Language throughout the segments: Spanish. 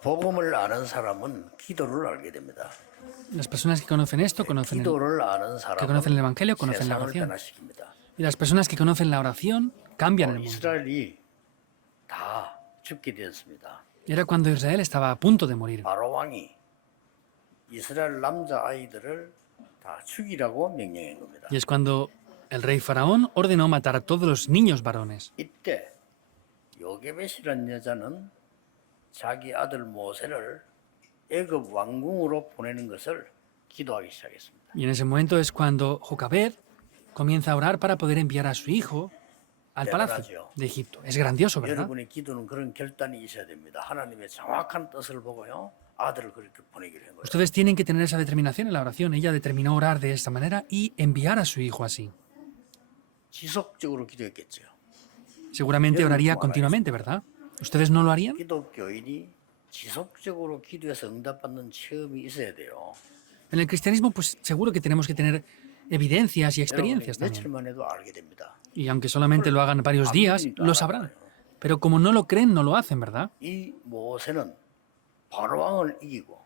복음을 아는 사람은 기도를 알게 됩니다. Las personas que conocen esto, 기도를 아는 que conocen el 사람은 Evangelio, conocen la 세상을 oración. 변화시킵니다. Y las personas que conocen la oración cambian el mundo. 이스라엘이 다 죽게 되었습니다. Era cuando Israel estaba a punto de morir. 바로 왕이 이스라엘 남자 아이들을 다 죽이라고 명령한 겁니다. Y es cuando el rey Faraón ordenó matar a todos los niños varones. 이때 요게벳이라는 여자는 자기 아들 모세를 애굽 왕궁으로 보내는 것을 기도하기 시작했습니다. Y en ese momento es cuando Jocabed comienza a orar para poder enviar a su hijo al palacio de Egipto. Es grandioso, ¿verdad? 여러분의 기도는 그런 결단이 있어야 됩니다. 하나님의 정확한 뜻을 보고요. 아들을 그렇게 보내기로 한 거예요. Ustedes tienen que tener esa determinación en la oración. Ella determinó orar de esta manera y enviar a su hijo así. 지속적으로 기도했겠죠. Seguramente oraría continuamente, ¿verdad? ¿Ustedes no lo harían? 기독교인이 지속적으로 기도해서 응답받는 체험이 있어야 돼요. En el cristianismo, pues seguro que tenemos que tener evidencias y experiencias 여러분이 también. 며칠만 해도 알게 됩니다. Y aunque solamente lo hagan varios días, lo sabrán. Pero como no lo creen, no lo hacen, ¿verdad? 이 모세는 바로 왕을 이기고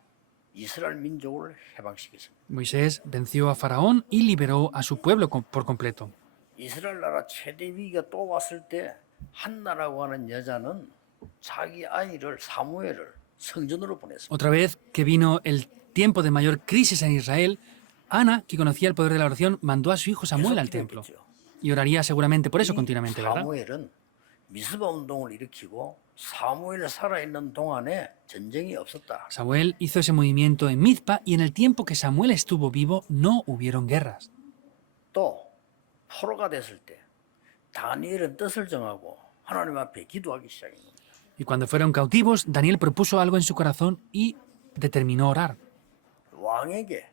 이스라엘 민족을 해방시켰습니다. Moisés venció a Faraón y liberó a su pueblo por completo. 이스라엘 나라 최대 위기가 또 왔을 때 한나라고 하는 여자는 자기 아이를 사무엘을 성전으로 보냈습니다. Otra vez que vino el tiempo de mayor crisis en Israel, Ana, que conocía el poder de la oración, mandó a su hijo Samuel al templo. Y oraría seguramente por eso continuamente, ¿verdad? 사무엘은 미스바 운동을 일으키고 사무엘 살아있는 동안에 전쟁이 없었다. Samuel hizo ese movimiento en Mizpa y en el tiempo que Samuel estuvo vivo no hubieron guerras. 또 포로가 됐을 때 다니엘은 뜻을 정하고 하나님 앞에 기도하기 시작한 겁니다. Y cuando fueron cautivos, Daniel propuso algo en su corazón y determinó orar. 왕에게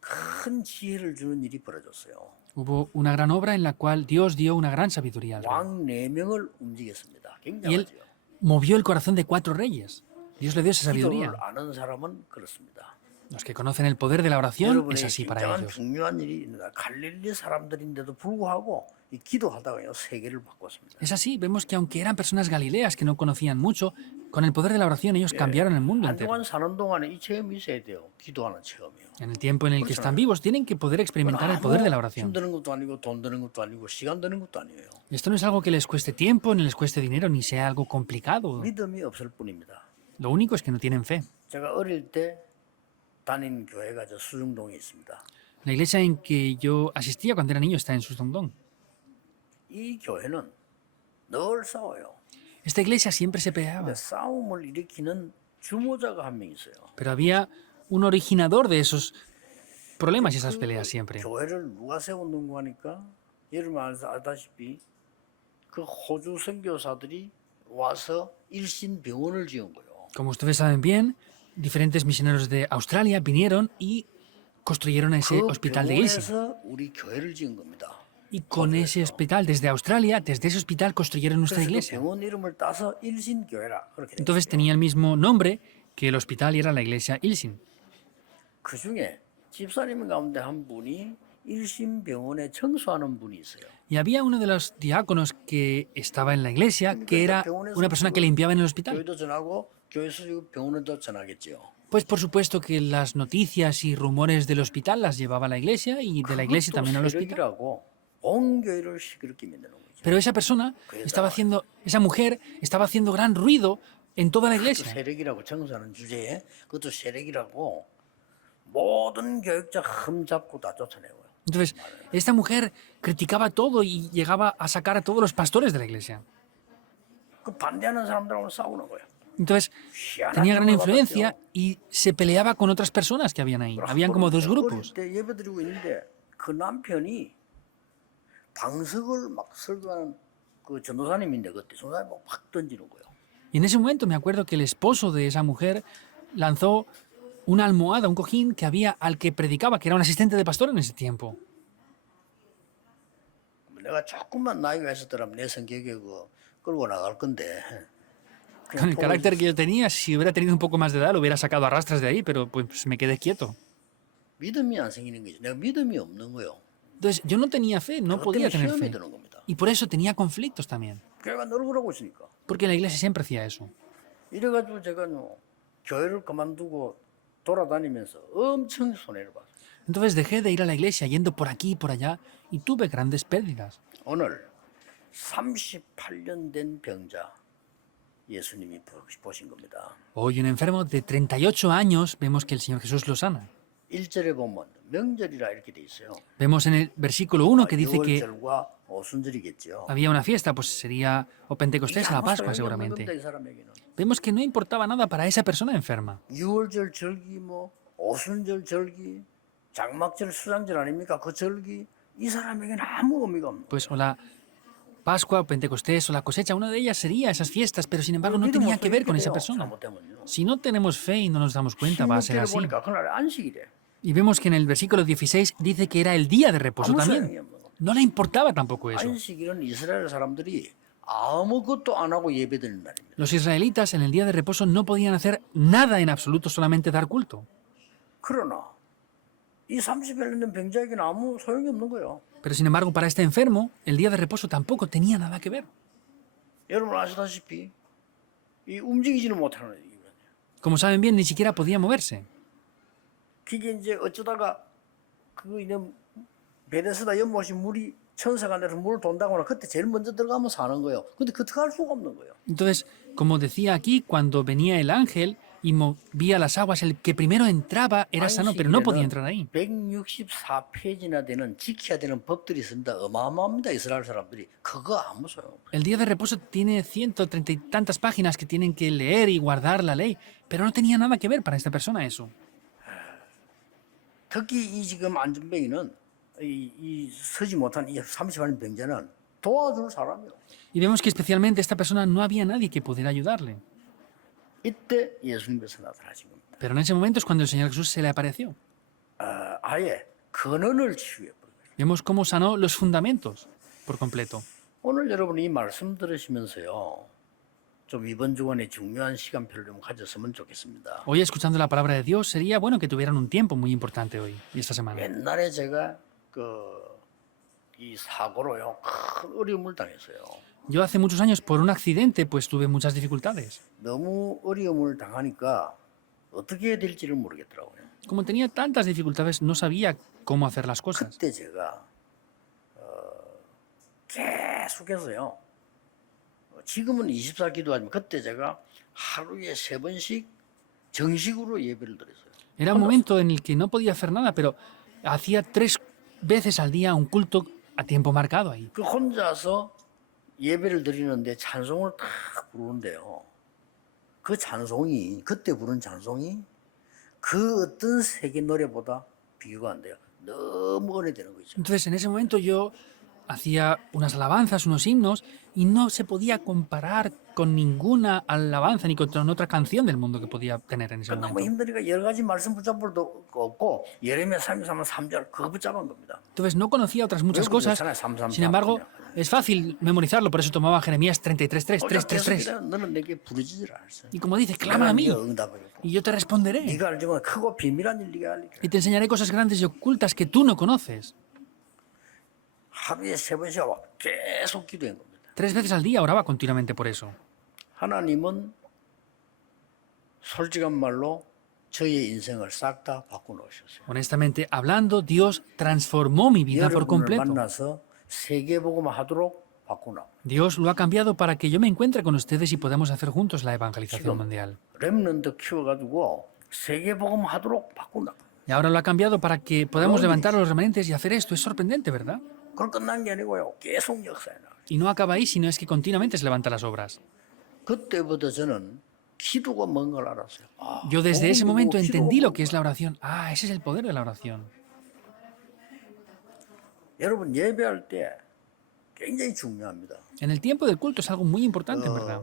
큰 지혜를 주는 일이 벌어졌어요. Hubo una gran obra en la cual Dios dio una gran sabiduría al rey. 왕 4명을 움직였습니다. Y él 굉장하죠. movió el corazón de 4 reyes. Dios le dio esa sabiduría. 기도를 아는 사람은 그렇습니다. Los que conocen el poder de la oración es 여러분의 así para 굉장한 ellos. 중요한 일이 있는다. 갈릴리 사람들인데도 불구하고 이 기도하다가요 세계를 바꿨습니다. Es así, vemos que aunque eran personas galileas que no conocían mucho, con el poder de la oración ellos cambiaron el mundo entero. 한동안 사는 동안에 이 체험이 있어야 돼요. 기도하는 체험이요. En el tiempo en el que están vivos tienen que poder experimentar el poder de la oración. 힘드는 것도 아니고 돈 드는 것도 아니고 시간 드는 것도 아니에요. Esto no es algo que les cueste tiempo, ni les cueste dinero, ni sea algo complicado. 믿음이 없을 뿐입니다. Lo único es que no tienen fe. 제가 어릴 때 다닌 교회가 저 수중동에 있습니다. La iglesia en que yo asistía cuando era niño está en Susdongdong. 이 교회는 늘 싸워요. Esta iglesia siempre se peleaba, 근데 싸움을 일으키는 주모자가 한 명 있어요. pero había un originador de esos problemas y esas peleas siempre. 교회를 누가 세웠는고 하니까 여러분 알다시피 그 호주 선교사들이 와서 일신 병원을 지은 거예요. Como ustedes saben bien, diferentes misioneros de Australia vinieron y construyeron ese 그 hospital de iglesia. 병원에서 우리 교회를 지은 겁니다. Y con ese hospital, desde Australia, desde ese hospital construyeron nuestra 그래서 그 iglesia. 병원 이름을 따서 일신교회라 그렇게 된 Entonces 거예요. tenía el mismo nombre que el hospital y era la iglesia Ilsin. 그 중에 집사님 가운데 한 분이 일신병원에 청소하는 분이 있어요. Y había uno de los diáconos que estaba en la iglesia, que era una persona que limpiaba en el hospital. 교회도 전하고 교회 수직 병원에도 전하겠죠. Pues por supuesto que las noticias y rumores del hospital las llevaba a la iglesia y de la iglesia también al hospital. 세력이라고 온 교회를 시끄럽게 만드는 거죠. Pero esa persona esa mujer estaba haciendo gran ruido en toda la 그 iglesia. 세력이라고 청소하는 주제에 그것도 세력이라고 모든 교육자 흠잡고 다 쫓아내고요. Entonces, esta mujer criticaba todo y llegaba a sacar a todos los pastores de la iglesia. 그 반대하는 사람들하고 싸우는 거예요. Entonces, tenía gran influencia y se peleaba con otras personas que habían ahí. Habían como 2 grupos. 어릴 때 예배드리고 있는데 그 남편이 방석을 막 설교하는 그 전도사님인데 그때 전도사님 막 던지는 거예요. Y en ese momento me acuerdo que el esposo de esa mujer lanzó una almohada, un cojín que había al que predicaba, que era un asistente de pastor en ese tiempo. 내가 조금만 나이가 있었더라면 내 성격에 그 끌고 나갈 건데. Con el carácter que yo tenía, si hubiera tenido un poco más de edad, lo hubiera sacado a rastras de ahí, pero pues me quedé quieto. 믿음이 안 생기는 거죠. 내가 믿음이 없는 거예요. Entonces, yo no tenía fe, no 그것 podía 때문에 tener 시험이 fe. 드는 겁니다. Y por eso tenía conflictos también. 교회가 늘 그러고 있으니까. Porque la iglesia siempre hacía eso. 이래가지고 제가요 교회를 그만두고 돌아다니면서 엄청 손해를 봤어요. Entonces dejé de ir a la iglesia yendo por aquí y por allá y tuve grandes pérdidas. 오늘 38년 된 병자 예수님이 보신 겁니다. Hoy un enfermo de 38 años vemos que el Señor Jesús lo sana. 1절에 보면 명절이라 이렇게 돼 있어요. Vemos en el versículo 1 que dice que 유월절과 오순절이겠죠. había una fiesta, pues sería o Pentecostés o la Pascua seguramente. 이 사람에게는. Vemos que no importaba nada para esa persona enferma. 유월절 절기 뭐 오순절 절기 장막절 수장절 아닙니까? 그 절기 이 사람에게는 아무 의미가 없는 거예요. Pues o la Pascua o Pentecostés o la cosecha, una de ellas sería esas fiestas, pero sin embargo no tenía que ver con esa persona. 잘못되면요. Si no tenemos fe y no nos damos cuenta, va a ser 16절에 así. 보니까 그날 안식이래. Y vemos que en el versículo 16 dice que era el día de reposo 아무 también. 소용이 없는 거예요. No le importaba tampoco eso. 안식일은 이스라엘 사람들이 아무것도 안 하고 예배드리는 날입니다. Los israelitas en el día de reposo no podían hacer nada en absoluto, solamente dar culto. 그러나 이 30일 된 병자에게는 아무 소용이 없는 거예요. Pero sin embargo, para este enfermo, el día de reposo tampoco tenía nada que ver. 여러분 아시다시피 이 움직이지는 못하는 얘기거든요. Como saben bien, ni siquiera podía moverse. 그게 이제 어쩌다가 그 있는 베데스다 연못이 물이 천사가 내려서 물을 돈다거나 그때 제일 먼저 들어가면 사는 거예요. 근데 그 들어갈 수가 없는 거예요. Entonces, como decía aquí, cuando venía el ángel y movía las aguas, el que primero entraba era sano, pero no podía entrar ahí. 164페이지나 되는 지켜야 되는 법들이 있습니다. 어마어마합니다. 이스라엘 사람들이. 그거 아무 소용없어요. El día de reposo tiene 130 y tantas páginas que tienen que leer y guardar la ley, pero no tenía nada que ver para esta persona eso. 특히 이 지금 안전뱅이는 이 서지 못한 이 30만 병자는 도와줄 사람이요. Y vemos que especialmente esta persona no había nadie que pudiera ayudarle. 이때 예수님께서 나타나신 겁니다. Pero en ese momento es cuando el Señor Jesús se le apareció. 아예 근원을 치유해 버려요. Vemos cómo sanó los fundamentos por completo. 오늘 여러분 이 말씀 들으시면서요. 좀 이번 주간에 중요한 시간표를 좀 가졌으면 좋겠습니다. Hoy, escuchando la palabra de Dios, sería bueno que tuvieran un tiempo muy importante hoy y esta semana. 옛날에 제가 이 사고로요 큰 어려움을 당했어요. Yo hace muchos años, por un accidente, pues tuve muchas dificultades. 너무 어려움을 당하니까 어떻게 해야 될지를 모르겠더라고요. Como tenía tantas dificultades, no sabía cómo hacer las cosas. 그때 제가 계속해서요. 지금은 24 기도하지만 그때 제가 하루에 3번씩 정식으로 예배를 드렸어요. Era un momento en el que no podía hacer nada, pero hacía 3 veces al día un culto a tiempo marcado ahí. 그 혼자서 예배를 드리는데 찬송을 탁 부르는데요. 그 찬송이 그때 부른 찬송이 그 어떤 세계 노래보다 비교가 안 돼요. 너무 은혜되는 거죠. Entonces, en ese momento yo hacía unas alabanzas, unos himnos, y no se podía comparar con ninguna alabanza ni con otra canción del mundo que podía tener en ese 너무 momento. 힘드니까 여러 가지 말씀 붙잡을 도 없고 예레미야 33장 3절 그거 붙잡은 겁니다. Entonces no conocía otras muchas cosas. Sin embargo, es fácil memorizarlo, por eso tomaba Jeremías 33:3, 3:3:3. 너는 내게 부르짖으라 하셨어요. Y como dice, clama a mí y yo te responderé. 네가 알지만 크고 비밀한 일 네가 알리라. Y te enseñaré cosas grandes y ocultas que tú no conoces. 하루에 3번씩 계속 기도한 겁니다. 3 veces al día oraba continuamente por eso. 하나님은 솔직한 말로 저의 인생을 싹 다 바꿔놓으셨어요. Honestamente, hablando, Dios transformó mi vida por 여러분을 completo. 만나서 세계복음 하도록 바꾸나. Dios lo ha cambiado para que yo me encuentre con ustedes y podamos hacer juntos la evangelización mundial. 렘넌트 키워가지고 세계복음 하도록 바꾸나. Y ahora lo ha cambiado para que podamos levantar a los remanentes y hacer esto. Es sorprendente, ¿verdad? 그걸 끝난 게 아니고요. 계속 역사에 나. Y no acaba ahí, sino es que continuamente se levanta las obras. 그때부터 저는 기도가 뭔 걸 알았어요. 아, Yo desde ese momento 기도가 entendí lo 뭔가. que es la oración. Ah, ese es el poder de la oración. 여러분 예배할 때 굉장히 중요합니다. En el tiempo del culto es algo muy importante, en verdad.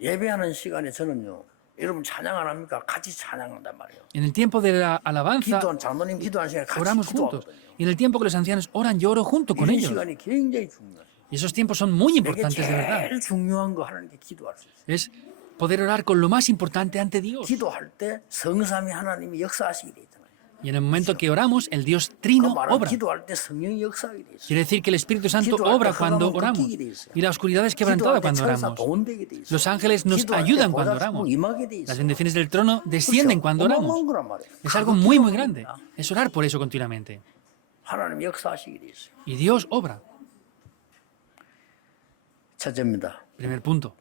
예배하는 시간에 저는요. 여러분 찬양 안 합니까? 같이 찬양한단 말이에요. En el tiempo de la alabanza 기도한 장로님 기도하는 시간에 같이 oramos juntos. 기도하거든요. Y en el tiempo que los ancianos oran, yo oro junto con 이런 ellos. 시간이 굉장히 중요해요. Y esos tiempos son muy 내게 importantes, de verdad. 제일 중요한 거 하나님께 기도할 수 있어요. Es poder orar con lo más importante ante Dios. 기도할 때 성삼위 하나님이 역사하시게 돼 있잖아요. Y en el momento que oramos, el Dios 그 Trino 말은 obra. 기도할 때 성령이 역사하게 돼 있어요. Quiere decir que el Espíritu Santo 기도할 때 obra cuando 흑암은 oramos. 꺾이게 돼 있어요. Y la oscuridad es quebrantada 기도할 때 cuando 천사 oramos. 도움되게 돼 있어요. Los ángeles nos 기도할 때 ayudan cuando 보좌 oramos. 축복 임하게 돼 Las 있어요. bendiciones del trono descienden 그렇죠? cuando oramos. 어마어마한 거란 말이에요. Es algo 그거 muy, muy 기도하는 grande. 겁니다. Es orar por eso continuamente. 하나님 역사하시게 돼 있어요. Y Dios obra. 첫째입니다. Primer punto.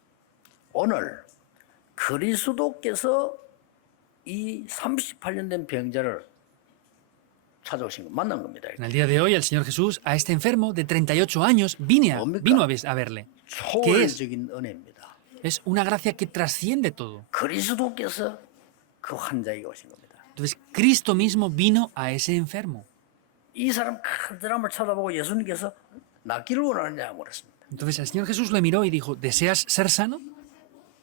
오늘 그리스도께서 이 38년 된 병자를 찾아오신 거 만난 겁니다. En el día de hoy, el Señor Jesús, a este enfermo de 38 años, vino a verle. ¿Qué es? 초월적인 은혜입니다. Es una gracia que trasciende todo. 그리스도께서 그 환자에게 오신 겁니다. Entonces, Cristo mismo vino a ese enfermo. 이 사람 큰 사람을 쳐다보고 예수님께서 낫기를 원하느냐고 그랬습니다. Entonces, el Señor Jesús le miró y dijo, ¿deseas ser sano?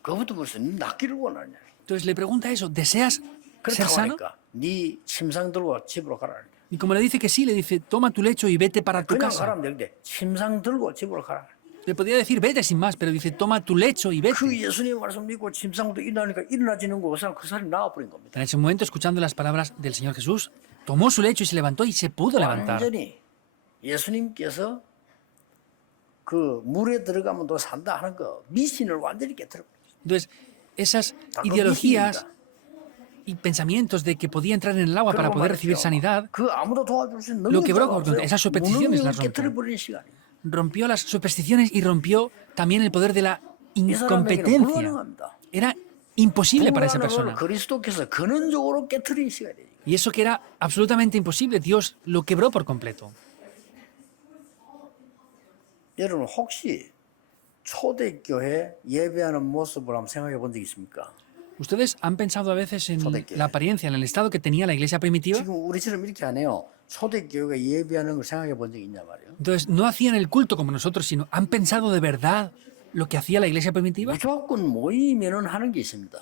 그부터 벌써 낫기를 원하느냐. Entonces le pregunta eso, ¿deseas ser 그렇다고 sano? 하니까 네 침상 들고 집으로 가라. Y como le dice que sí, le dice, toma tu lecho y vete para tu 그냥 casa. 가라면 되는데 침상 들고 집으로 가라. Le podría decir, vete sin más, pero dice, toma tu lecho y vete. 그 예수님 말씀 믿고 침상도 일어나니까 일어나지는 거 그 사람이 나와버린 겁니다. En ese momento, escuchando las palabras del Señor Jesús, tomó su lecho y se levantó y se pudo levantar. 완전히 예수님께서 그 물에 들어가면 또 산다 하는 거 미신을 완전히 깨뜨려. Entonces, esas 다 ideologías 미신입니다. y pensamientos de que podía entrar en el agua para poder recibir sanidad, 그 아무도 도와줄 수 있는 Lo quebró 능력자가 con 없어요. esas supersticiones las 무능력을 rompió. 깨뜨려버리는 시간이에요. rompió las supersticiones y rompió también el poder de la 이 사람에게는 incompetencia. 불가능합니다. Era imposible para esa 불가능을 persona. 그리스도께서 근원적으로 깨뜨린 시간이에요. Y eso que era absolutamente imposible, Dios lo quebró por completo. 여러분 혹시 초대교회 예배하는 모습을 한번 생각해 본 적 있습니까? ¿Ustedes han pensado a veces en 초대교회. la apariencia, en el estado que tenía la iglesia primitiva? 지금 우리처럼 이렇게 안 해요. 초대교회가 예배하는 걸 생각해 본 적 있냐 말이에요. Entonces, no hacían el culto como nosotros, sino han pensado de verdad lo que hacía la iglesia primitiva. 무조건 모이면은 하는 게 있습니다.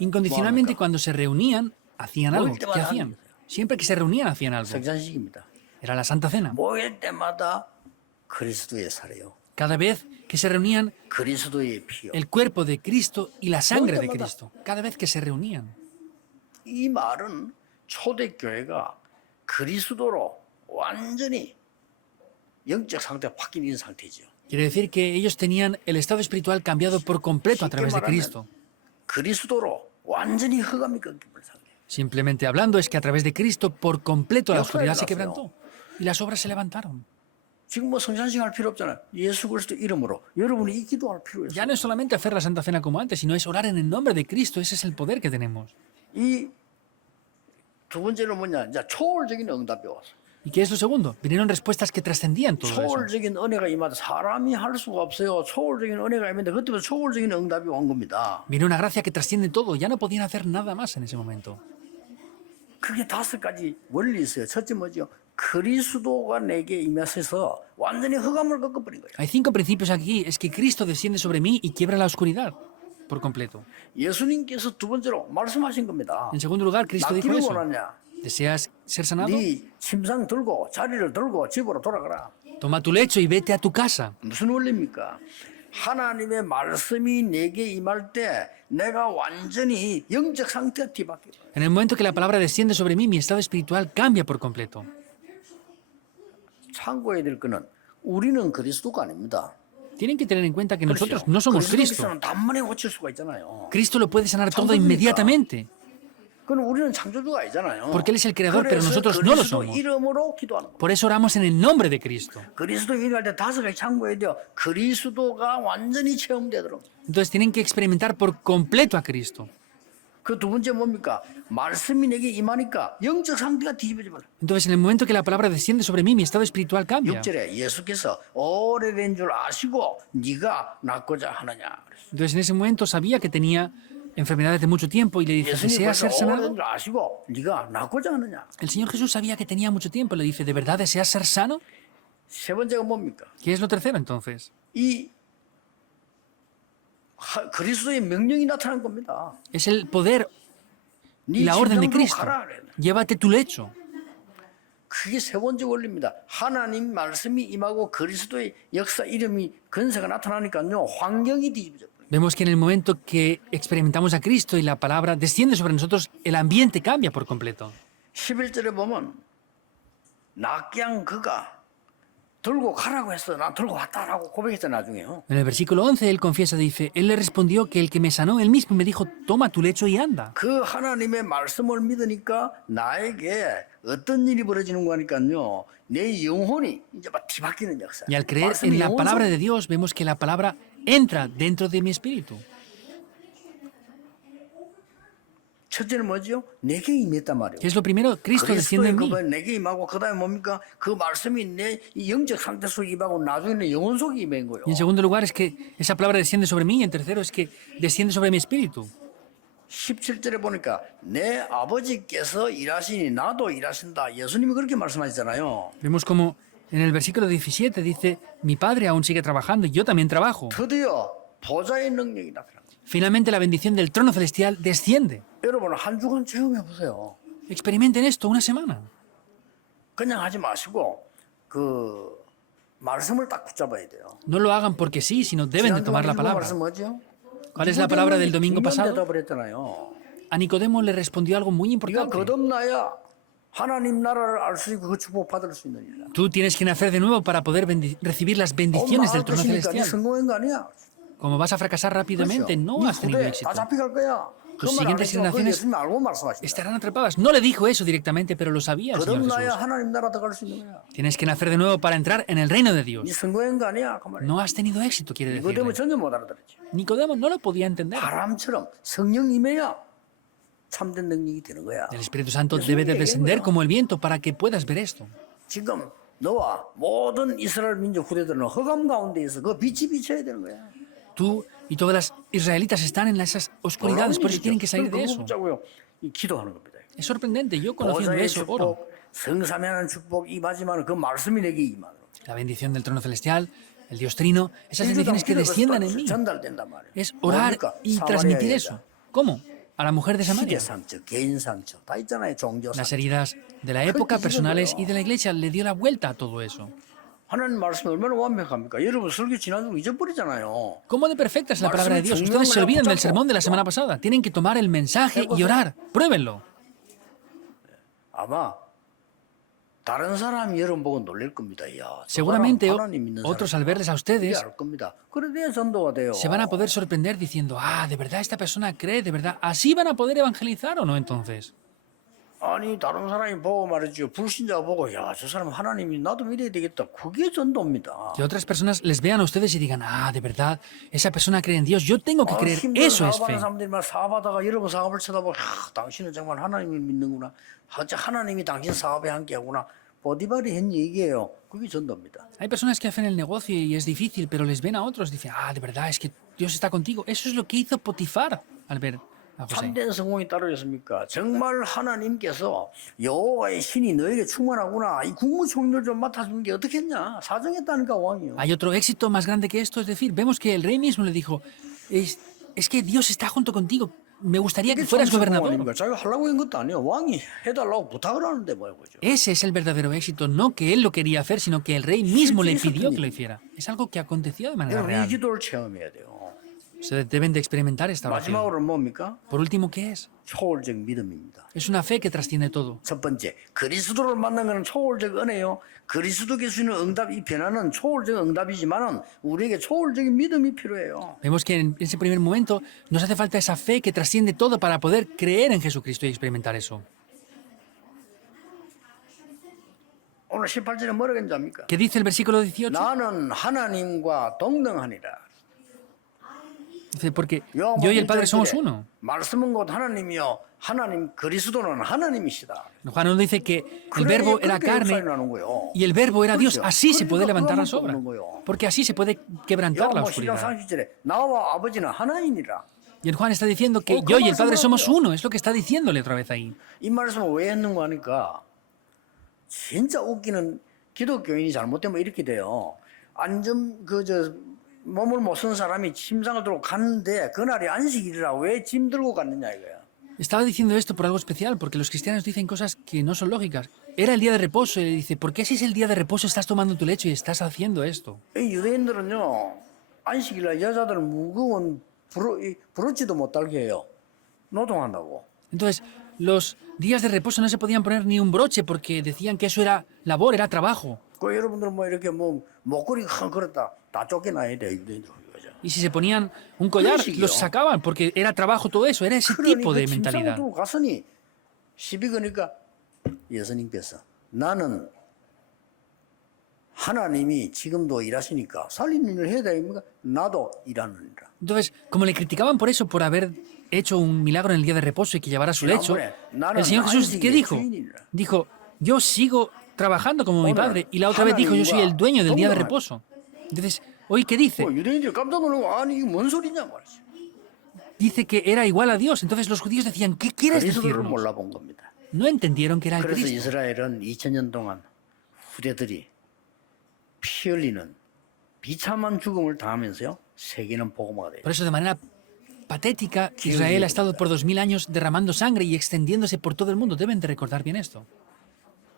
Incondicionalmente, cuando se reunían, hacían algo. 모일 ¿Qué 때마다 hacían? 하는 거예요. Siempre que se reunían, hacían algo. 성찬식입니다. Era la Santa Cena. 모일 때마다 그리스도의 살이요. Cada vez que se reunían, 그리스도의 피요. el cuerpo de Cristo y la sangre de 때마다. Cristo. Cada vez que se reunían. 이 말은 초대교회가 그리스도로 완전히 영적 상태가 바뀐 상태죠. Quiere decir que ellos tenían el estado espiritual cambiado por completo a través de Cristo. 그리스도로 완전히 흑암이 꺾여버린 상태. Simplemente hablando es que a través de Cristo por completo la 역사에 oscuridad se 났어요. quebrantó y las obras se levantaron. 지금 뭐 성찬식 할 필요 없잖아요. 예수 그리스도 이름으로 여러분이 이 기도할 필요 있어요. Ya no es solamente hacer la Santa Cena como antes, sino es orar en el nombre de Cristo. Ese es el poder que tenemos. 이 두 번째는 뭐냐? 이제 초월적인 응답이 왔어. ¿Y qué es lo segundo? Vinieron respuestas que trascendían todo eso. 초월적인 은혜가 임하다 사람이 할 수가 없어요. 초월적인 은혜가 임했는데 그때부터 초월적인 응답이 온 겁니다. Vino una gracia que trasciende todo. Ya no podían hacer nada más en ese momento. 그게 5가지 원리 있어요. 첫째 뭐죠? 그리스도가 내게 임하셔서 완전히 흑암을 꺾어버린 거예요. Hay 5 principios aquí. Es que Cristo desciende sobre mí y quiebra la oscuridad por completo. 예수님께서 두 번째로 말씀하신 겁니다. En segundo lugar, Cristo dijo 낫기를 eso. 원하냐? ¿Deseas ser sanado? 네 침상 들고 자리를 들고 집으로 돌아가라. Toma tu lecho y vete a tu casa. 무슨 원리입니까? 하나님의 말씀이 내게 임할 때 내가 완전히 영적 상태가 뒤바뀌어요. En el momento que la palabra desciende sobre mí, mi estado espiritual cambia por completo. 참고해야 될 거는 우리는 그리스도가 아닙니다. Tienen que tener en cuenta que nosotros 그렇죠? no somos Cristo. 그리스도께서는 단번에 고칠 수가 있잖아요. Cristo lo puede sanar todo 창조주니까. inmediatamente, 그건 우리는 창조주가 아니잖아요. porque Él es el creador, pero 그래서 nosotros no lo 그리스도 somos. 이름으로 기도하는 거예요. Por eso oramos en el nombre de Cristo. 그리스도 이름할 때 5가지 참고해야 돼요. 그리스도가 완전히 체험되도록. Entonces tienen que experimentar por completo a Cristo. 그 두 번째 뭡니까? 말씀이 내게 임하니까 영적 상태가 뒤집어져 버려. Entonces en el momento que la palabra desciende sobre mí, mi estado espiritual cambia. 6절에 예수께서 오래된 줄 아시고 네가 낫고자 하느냐. Entonces en ese momento sabía que tenía enfermedades de mucho tiempo y le dice, 예수님 ¿deseas ser 벌써 오래된 sanado? 줄 아시고 네가 낫고자 하느냐. El Señor Jesús sabía que tenía mucho tiempo. Le dice, ¿de verdad deseas ser sano? 세 번째가 뭡니까? ¿Qué es lo tercero entonces? 이 그리스도의 명령이 나타난 겁니다. Es el poder y 네 la orden de 침상으로 Cristo. 가라 그래. Llévate tu lecho. 그게 세 번째 원리입니다. 하나님 말씀이 임하고 그리스도의 역사 이름이 근세가 나타나니까요. 환경이 뒤집어져 버려요. Vemos que en el momento que experimentamos a Cristo y la palabra desciende sobre nosotros, el ambiente cambia por completo. 11절에 보면 낙양 그가 들고 가라고 했어. 나 들고 왔다라고 고백했어 나중에요. En el versículo 11 él confiesa, dice, él le respondió que el que me sanó, él mismo me dijo, toma tu lecho y anda. 그 하나님의 말씀을 믿으니까 나에게 어떤 일이 벌어지는 거니까요. 내 영혼이 이제 막 뒤바뀌는 역사. Y al creer 말씀이 en la 영혼 palabra 속- de Dios, vemos que la palabra entra dentro de mi espíritu. 첫째는 뭐죠? 내게 임했단 말이에요. ¿Qué es lo primero? Cristo desciende 그리스도의 en mí. 그분 내게 임하고 그다음에 뭡니까? 그 말씀이 내 이 영적 상태 속에 임하고 나중에는 영혼 속에 임한 거예요. Y en segundo lugar es que esa palabra desciende sobre mí. Y en tercero es que desciende sobre mi espíritu. 17절에 보니까 내 아버지께서 일하시니 나도 일하신다. 예수님이 그렇게 말씀하시잖아요. Vemos como en el versículo 17 dice, mi padre aún sigue trabajando y yo también trabajo. 드디어 보좌의 능력이 나타납니다. Finalmente la bendición del trono celestial desciende. 여러분 한 주간 체험해 보세요. Experimenten esto una semana. 그냥 하지 마시고 그 말씀을 딱 붙잡아야 돼요. No lo hagan porque sí, sino deben de 지난주간 tomar la 읽은 palabra. 말씀 뭐죠? ¿Cuál es la palabra del domingo 중요한 pasado? 대답을 했잖아요. A Nicodemo le respondió algo muy 네가 importante. 거듭나야 하나님 나라를 알 수 있고 그 축복 받을 수 있는 일이다. Tú tienes que nacer de nuevo para poder recibir las bendiciones del trono 네 celestial. 성공한 거 아니야? Como vas a fracasar rápidamente, no has tenido 네 éxito. 다 잡혀갈 거야. Tus 그말 안 siguientes 했지만 그 generaciones 예수님 알고 말씀하신다. Estarán atrapadas. No le dijo eso directamente, pero lo sabía el Señor 거듭나야 Jesús. 하나님 나라 들어갈 수 있는 거야. Tienes que nacer de nuevo para entrar en el reino de Dios. 네 성공한 거 아니야? 그 말이야. No has tenido éxito, quiere 이거 때문에 decirle. 전혀 못 알아들었지. Nicodemo no lo podía entender. 바람처럼 성령 임해야 참된 능력이 되는 거야. El Espíritu Santo debe de descender como el viento para que puedas ver esto. 지금 너와 모든 이스라엘 민족 후대들은 흑암 가운데 있어. 그 빛이 비쳐야 되는 거야. Tú y todas las israelitas están en esas oscuridades, por eso tienen que salir de eso. 붙잡고요. 이 기도하는 겁니다. Es sorprendente, yo conociendo 보좌의 eso, oro. 축복, 성삼위하는 축복 임하지만 그 말씀이 내게 임하도록. La bendición del trono celestial, el Dios Trino, esas bendiciones que desciendan en mí. 전달된단 말이에요. Es orar 뭡니까? y 사마리아 transmitir 여자. eso. ¿Cómo? A la mujer de 시대 Samaria. 상처, 개인 상처 다 있잖아요. 종교 Las 상처. heridas de la época, personales y de la iglesia, le dio la vuelta a todo eso. 하나님 말씀이 얼마나 완벽합니까? 여러분 설교 지난주 잊어버리잖아요. ¿Cómo de perfecta es la palabra de Dios? Ustedes se olvidan del sermón de la semana pasada. Tienen que tomar el mensaje y orar. Pruébenlo. 아마 다른 사람이 여러분 보고 놀랄 겁니다. 야, 저 Seguramente 사람 하나님 믿는 otros al 사람이구나. verles a 이게 ustedes 알 겁니다. 그래야 전도가 돼요. se van a poder sorprender diciendo, ah, ¿de verdad esta persona cree? ¿De verdad? ¿Así van a poder evangelizar o no entonces? 아니 다른 사람이 보고 말이죠. 불신자가 보고 야, 저 사람 하나님이 나도 믿어야 되겠다. 그게 전도입니다. Que otras personas les vean a ustedes y digan, ah, de verdad, esa persona cree en Dios, yo tengo que creer. 힘든 Eso es fe. 사업하는 사람들이 막 사업하다가 여러분 사업을 쳐다보고 당신은 정말 하나님을 믿는구나. 하나님이 당신 사업에 함께하구나. 보디발이 한 얘기예요. 그게 전도입니다. Hay personas que hacen el negocio y es difícil, pero les ven a otros y dicen, ah, de verdad, es que Dios está contigo. Eso es lo que hizo Potifar al ver a José. 참된 성공이 따로 있습니까? 정말 하나님께서 여호와의 신이 너에게 충만하구나. 이 국무총리를 좀 맡아주는 게 어떻겠냐? 사정했다니까 왕이요. Hay otro éxito más grande que esto, es decir, vemos que el rey mismo le dijo, es que Dios está junto contigo, me gustaría que 이게 fueras 참 성공 gobernador. 아닙니까? 자기가 하려고 한 것도 아니에요. 왕이 해달라고 부탁을 하는데 뭐예요, 그죠? Ese es el verdadero éxito, no que él lo quería hacer, sino que el rey mismo le pidió que lo hiciera. Es algo que aconteció de manera 여러분 이 real. 기도를 체험해야 돼요. Ustedes deben de experimentar esta oración. 마지막으로는 뭡니까? Por último, ¿qué es? 초월적 믿음입니다. Es una fe que trasciende todo. 첫 번째, 그리스도를 만난 것은 초월적 은혜요. 그리스도께 주는 응답, 이 변화는 초월적 응답이지만은 우리에게 초월적인 믿음이 필요해요. Vemos que en ese primer momento nos hace falta esa fe que trasciende todo para poder creer en Jesucristo y experimentar eso. 오늘 18절에 뭐라고 했습니까? ¿Qué dice el versículo 18? 나는 하나님과 동등하니라. Dice, porque yo y el Padre somos uno. 말씀은 곧 하나님이요. 하나님 그리스도는 하나님이시다. Juan 1 dice que el verbo era carne y el verbo era Dios. Así se puede levantar la sobra. Porque así se puede quebrantar la 요한복음 10장 oscuridad. 30절에 나와 아버지는 하나님이라. Y el Juan está diciendo que yo y el Padre somos uno. Es lo que está diciéndole otra vez ahí. 이 말씀을 왜 했는가 하니까 진짜 웃기는 기독교인이 잘못되면 이렇게 돼요. 안전 몸을 못 쓰는 사람이 침상을 들고 갔는데 그날이 안식일이라 왜 짐 들고 갔느냐 이거야. Estaba diciendo esto por algo especial, porque los cristianos dicen cosas que no son lógicas. Era el día de reposo y le dice, ¿por qué si es el día de reposo estás tomando tu lecho y estás haciendo esto? 이 유대인들은요 안식일날 여자들은 무거운 브로치도 못 달게 해요. 노동한다고. Entonces, los días de reposo no se podían poner ni un broche porque decían que eso era labor, era trabajo. 그 여러분들 뭐 이렇게 뭐 목걸이 큰 그렇다 다 쫓겨나야 돼. Y si se ponían un collar, los sacaban porque era trabajo todo eso, era ese tipo de mentalidad. 침상으로 갔으니 시비 거니까 예수님께서 나는 하나님이 지금도 일하시니까 살리는 일을 해야 됩니까? 나도 일하느니라. Entonces, como le criticaban por eso, por haber hecho un milagro en el día de reposo y que llevara su lecho, el Señor Jesús, ¿qué dijo? Dijo, yo sigo trabajando como mi Padre. Y la otra vez dijo, yo soy el dueño del día de reposo. Entonces, ¿hoy qué dice? 유대인들 깜짝 놀라고 아니 이게 뭔 소리냐 말이지. Dice que era igual a Dios. Entonces los judíos decían, ¿qué quieres 그리스도를 decirnos? 몰라본 겁니다. No entendieron que era el 그래서 Cristo. 이스라엘은 2000년 동안 후대들이 피 흘리는 비참한 죽음을 당하면서요. 세계는 복음화가 돼요. Por eso, de manera patética, Israel ha estado por 2000 años derramando sangre y extendiéndose por todo el mundo. Deben de recordar bien esto.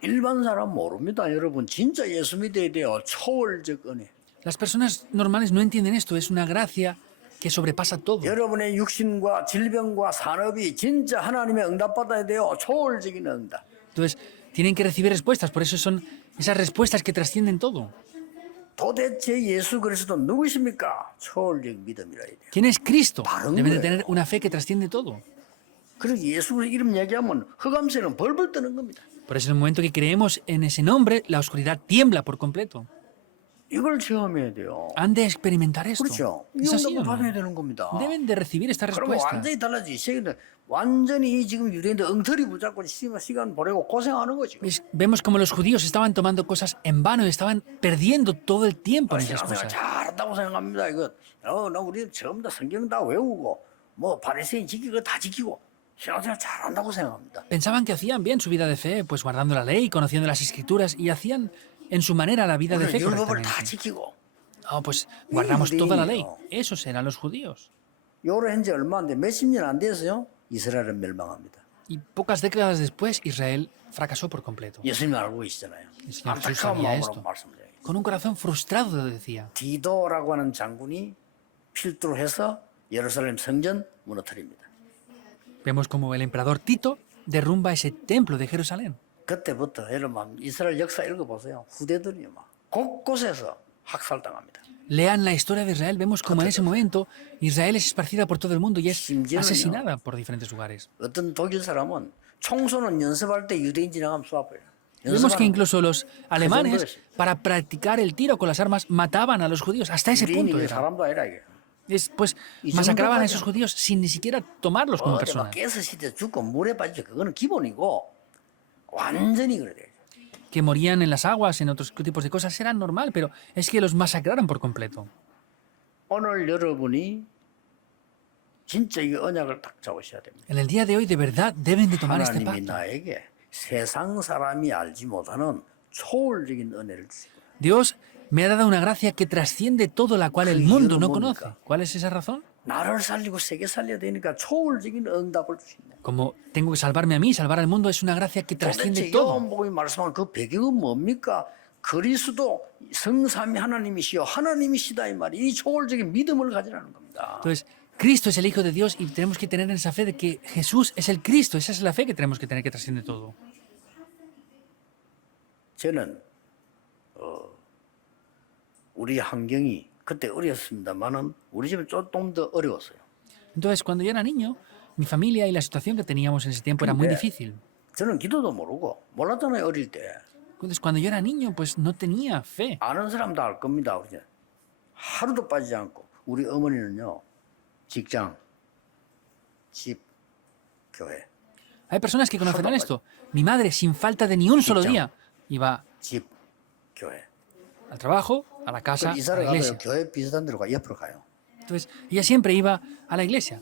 일반 사람 모릅니다. 여러분 진짜 예수 믿어야 돼요. 초월적 은혜. Las personas normales no entienden esto. Es una gracia que sobrepasa todo. 여러분의 육신과 질병과 산업이 진짜 하나님의 응답받아야 돼요. 초월적인 응답. Entonces, tienen que recibir respuestas. Por eso son esas respuestas que trascienden todo. 도대체 예수 그리스도 누구십니까? 초월적 믿음이라 해야 돼요. ¿Quién es Cristo? 다른 Deben de 거예요. tener una fe que trasciende todo. 그래서 예수 이름 얘기하면 흑암새는 벌벌 뜨는 겁니다. Por eso, en el momento que creemos en ese nombre, la oscuridad tiembla por completo. 이걸 체험해야 돼요. Han de experimentar esto. 그렇죠. 이 ¿Es así o 응답을 no? 받아야 되는 겁니다. Deben de recibir esta 그러면 respuesta. 완전히 달라지. 세계는 완전히 지금 유대인들 엉터리 붙잡고 시간 보내고 고생하는 거지. Vemos como los judíos estaban tomando cosas en vano y estaban perdiendo todo el tiempo en esas 신앙생활 cosas. 잘한다고 생각합니다. 이거 나 우리 전부 다 성경 다 외우고 뭐 바리새인 지키고 다 지키고 신앙생활 잘한다고 생각합니다. Pensaban que hacían bien su vida de fe, pues guardando la ley, conociendo las escrituras y hacían en su manera la vida de 우리는 fe 율법을 다 correctamente. 지키고 Oh, pues guardamos toda la ley. judío. Esos eran los judíos. 요로 현재 얼마인데 몇십 년 안 돼서요. 이스라엘은 멸망합니다. Y pocas décadas después, Israel fracasó por completo. 예수님 알고 계시잖아요. El Señor Jesús 안타까운 sabía 마음으로 esto. 말씀드려요. Con un corazón frustrado lo decía. 디도라고 하는 장군이 필두로 해서 예루살렘 성전 무너뜨립니다. Vemos como el emperador Tito derrumba ese templo de Jerusalén. 그때부터 여러분 이스라엘 역사 읽어보세요. 후대들이 막 곳곳에서 학살당합니다. Lean la historia de Israel, vemos como en ese momento Israel es esparcida por todo el mundo y es 심지어는요. asesinada por diferentes lugares. 어떤 독일 사람은 총소는 연습할 때 유대인 지나가면 쏴버려요. Vemos que incluso los alemanes, es. para practicar el tiro con las armas, mataban a los judíos. Hasta ese 유대인이 punto 그 era. 사람도 아니라 이게. Pues Y masacraban a son esos judíos sin ni siquiera tomarlos como 어디 막 personas. 가스 시대 죽고 물에 빠지죠. 그거는 기본이고 완전히 그래 돼요. Que morían en las aguas, en otros tipos de cosas, era normal, pero es que los masacraron por completo. 오늘 여러분이 진짜 이 언약을 딱 잡으셔야 됩니다. En el día de hoy, de verdad, deben de tomar este 하나님이 pacto. 나에게 세상 사람이 알지 못하는 초월적인 은혜를 주시고 Dios me ha dado una gracia que trasciende todo la cual el mundo no conoce. ¿Cuál es esa razón? 나를 살리고 세계 살려야 되니까 초월적인 응답을 주신다. Como tengo que salvarme a mí, salvar al mundo, es una gracia que trasciende 도대체 todo. 요한복음이 말씀한 그 배경은 뭡니까? 그리스도 성삼위 하나님이시여 하나님이시다 이 말이 이 초월적인 믿음을 가지라는 겁니다. Entonces, Cristo es el Hijo de Dios y tenemos que tener esa fe de que Jesús es el Cristo. Esa es la fe que tenemos que tener, que trasciende todo. 저는 우리 환경이 그때 어렸습니다만은 우리 집은 조금 더 어려웠어요. Entonces, cuando yo era niño, mi familia y la situación que teníamos en ese tiempo era muy 근데 difícil. 저는 기도도 모르고 몰랐잖아요 어릴 때. Entonces, cuando yo era niño, pues no tenía fe. 아는 사람 다 알 겁니다. 우리 하루도 빠지지 않고 우리 어머니는요 직장, 집, 교회, Hay personas que conocerán esto. Mi madre, sin falta de ni un solo día, iba 집, 교회. al trabajo, a la casa, a 이사를 la 가도 iglesia. 교회 비슷한 데로 옆으로 가요. Entonces, ella siempre iba a la iglesia.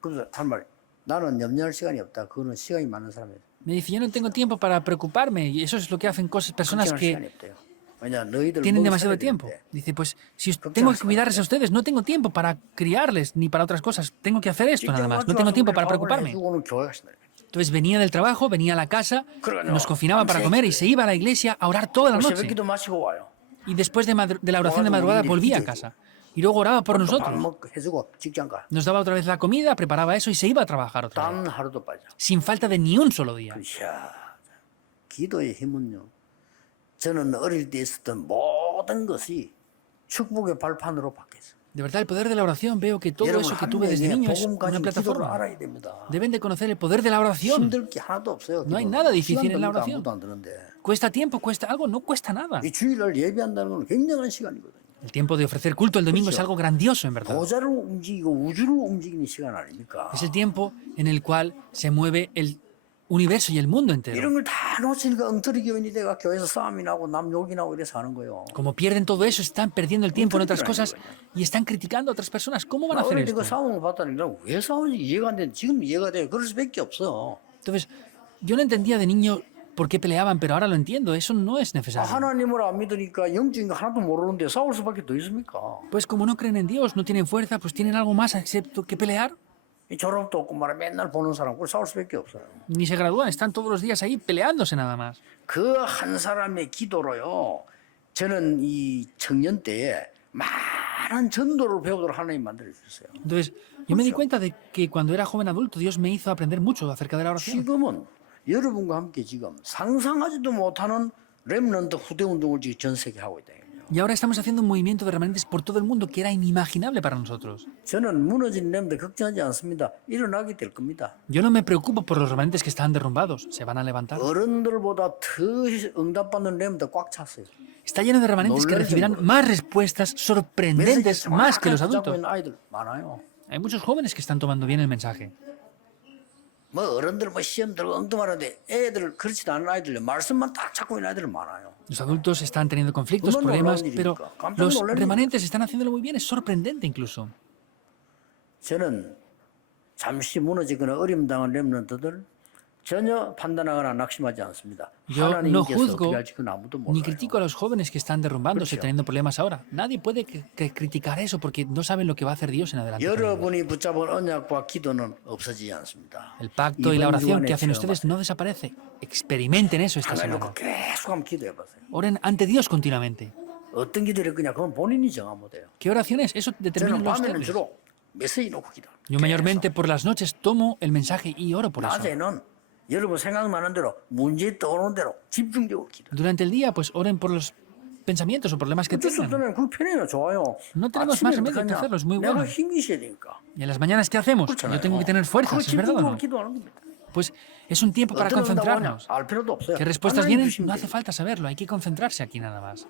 그래서 한 말, 나는 염려할 시간이 없다. 그거는 시간이 많은 사람이에요. Me dice, yo no tengo tiempo para preocuparme. Y eso es lo que hacen personas 걱정할 que 시간이 없대요. 왜냐 너희들 tienen 먹이 demasiado 살려야 tiempo. 되는데. Dice, pues si tengo que cuidarles a ustedes, no tengo tiempo para criarles ni para otras cosas. Tengo que hacer esto nada más. No tengo tiempo para preocuparme. 해주고는 교회 가신다. Entonces venía del trabajo, venía a la casa, nos confinaba para comer y se iba a la iglesia a orar toda la noche. 새벽기도 마치고 와요. Y después de la oración de madrugada volvía a casa. Y luego oraba por 밥 nosotros. 먹고 해주고 직장 가. Nos daba otra vez la comida, preparaba eso y se iba a trabajar otra vez. 단 하루도 빠져. Sin falta de ni un solo día. 이야, 기도의 힘은요. 저는 어릴 때 있었던 모든 것이 축복의 발판으로 바뀌었어요. De verdad, el poder de la oración, veo que todo 여러분 eso que 한 tuve desde 명의 niño es 복음 una 가진 기도를 plataforma. 알아야 됩니다. Deben de conocer el poder de la oración. 힘들 게 하나도 없어요. No hay 기도는. nada difícil 시간 en la 듭니다. oración. 아무도 안 드는데. Cuesta tiempo, cuesta algo, no cuesta nada. 이 주일날 예배한다는 건 굉장한 시간이거든요. El tiempo de ofrecer culto el domingo es algo grandioso, en verdad. 보좌를 움직이고 우주를 움직이는 시간 아닙니까? Es el tiempo en el cual se mueve el universo y el mundo entero. 이런 걸 다 놓치니까 엉터리 교인이 돼가 교회에서 싸움이 나고 남 욕이 나고 이래서 하는 거예요. Como pierden todo eso, están perdiendo el tiempo en otras cosas y están criticando a otras personas. ¿Cómo van a hacer 어릴 때그 esto? 싸움을 봤다니까 왜 싸우는지 이해가 안 돼. 지금 이해가 돼요. 그럴 수밖에 없어. Entonces, yo no entendía de niño por qué peleaban, pero ahora lo entiendo. Eso no es 아, necesario. 하나님을 안 믿으니까 영적인 거 하나도 모르는데 싸울 수밖에 더 있습니까? Pues como no creen en Dios, no tienen fuerza, pues tienen algo más excepto que pelear. 이 졸업도 없고 말해 맨날 보는 사람 그걸 싸울 수밖에 없어요. Ni se gradúan, están todos los días ahí peleándose nada más. 그 한 사람의 기도로요. 저는 이 청년 때에 많은 전도를 배우도록 하나님 만들어 주셨어요. Entonces, yo me di cuenta de que cuando era joven adulto, Dios me hizo aprender mucho acerca de la oración. 지금은 여러분과 함께 지금 상상하지도 못하는 렘넌트 후대 운동을 지금 전 세계 하고 있다. Y ahora estamos haciendo un movimiento de remanentes por todo el mundo que era inimaginable para nosotros. 저는 무너진 렘넌트 걱정하지 않습니다. 일어나게 될 겁니다. Yo no me preocupo por los remanentes que están derrumbados, se van a levantar. 어른들보다 더 응답받는 렘넌트 꽉 찼어요. Está lleno de remanentes que recibirán más respuestas sorprendentes más que los 잡고 adultos. 있는 아이들 많아요. Hay muchos jóvenes que están tomando bien el mensaje. 뭐 어른들 뭐 시험 들고 엉뚱하는데 애들 그렇지도 않은 아이들 말씀만 딱 잡고 있는 아이들 많아요. Los adultos están teniendo conflictos, problemas, pero los remanentes están haciéndolo muy bien. Es sorprendente incluso. 저는 잠시 무너지거나 어려움 당한 렘넌트들 전혀 판단하거나 낙심하지 않습니다. Yo no 하나님께서 juzgo 어떻게 할지 그건 아무도 ni 몰라요. critico a los jóvenes que están derrumbándose, teniendo problemas ahora. Nadie puede criticar eso porque no saben lo que va a hacer Dios en adelante. con ellos. 여러분이 붙잡은 언약과 기도는 없어지지 않습니다. El pacto y la 이번 oración 주간에 que hacen 체험하세요. ustedes no desaparece. Experimenten eso esta 하나님 semana. 놓고 계속 한번 기도해보세요. Oren ante Dios continuamente. 어떤 기도를 거냐 그건 본인이 정하면 돼요. ¿Qué oración es? Eso 저는 determina 밤에는 ustedes. 주로 메시지 놓고 기도합니다. Yo mayormente por las noches tomo el mensaje y oro por eso. 낮에는 여러분 생각나는 대로 문제 떠오르는 대로 집중적으로 기도. Durante el día, pues oren por los pensamientos o problemas que 어쩔 수 tengan. 없잖아요. 그 편해요. 좋아요. No tenemos 아침에 más remedio que 어떡하냐? hacerlo, es muy 내가 bueno. 힘이 있어야 되니까. ¿Y en las mañanas qué hacemos? 그렇잖아요. Yo tengo que tener 그거 fuerzas, ¿es verdad o 집중적으로 no? 기도하는 겁니다. Pues es un tiempo para 어떤 응답 오냐? concentrarnos. 알 필요도 없어요. ¿Qué respuestas 하나님 vienen? 주시면 No hace 돼요. falta saberlo, hay que concentrarse aquí nada más.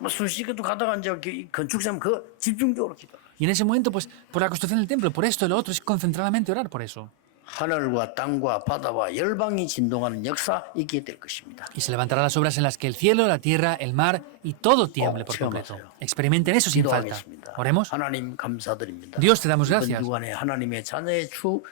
뭐 순식간도 가다가 이제 건축사면 그 집중적으로 기도. Y en ese momento, pues por la construcción del templo, por esto y lo otro, es concentradamente orar por eso. 하늘과 땅과 바다와 열방이 진동하는 역사 있게 될 것입니다. Y se levantarán las obras en las que el cielo, la tierra, el mar y todo tiemble por completo. 체험하세요. Experimenten eso sin falta. 기도하겠습니다. Oremos. 하나님 감사드립니다. Dios te damos 이번 gracias. 주간에 하나님의 자녀의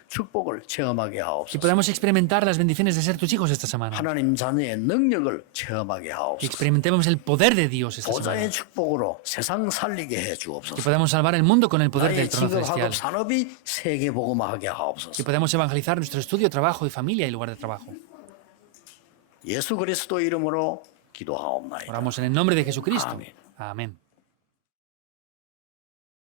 축복을 체험하게 Que 하옵소서. podamos experimentar las bendiciones de ser tus hijos esta semana. 하나님 자녀의 능력을 체험하게 Que 하옵소서. experimentemos el poder de Dios esta semana. 보좌의 축복으로 세상 살리게 해 Que 주옵소서. podamos salvar el mundo con el poder 나의 del trono 직업, celestial. 학업, 산업이 세계 복음화하게 Que 하옵소서. podamos evangelizar nuestro estudio, trabajo y familia y lugar de trabajo. 예수 그리스도 이름으로 기도하옵나이다. Oramos en el nombre de Jesucristo. Amén. Amén.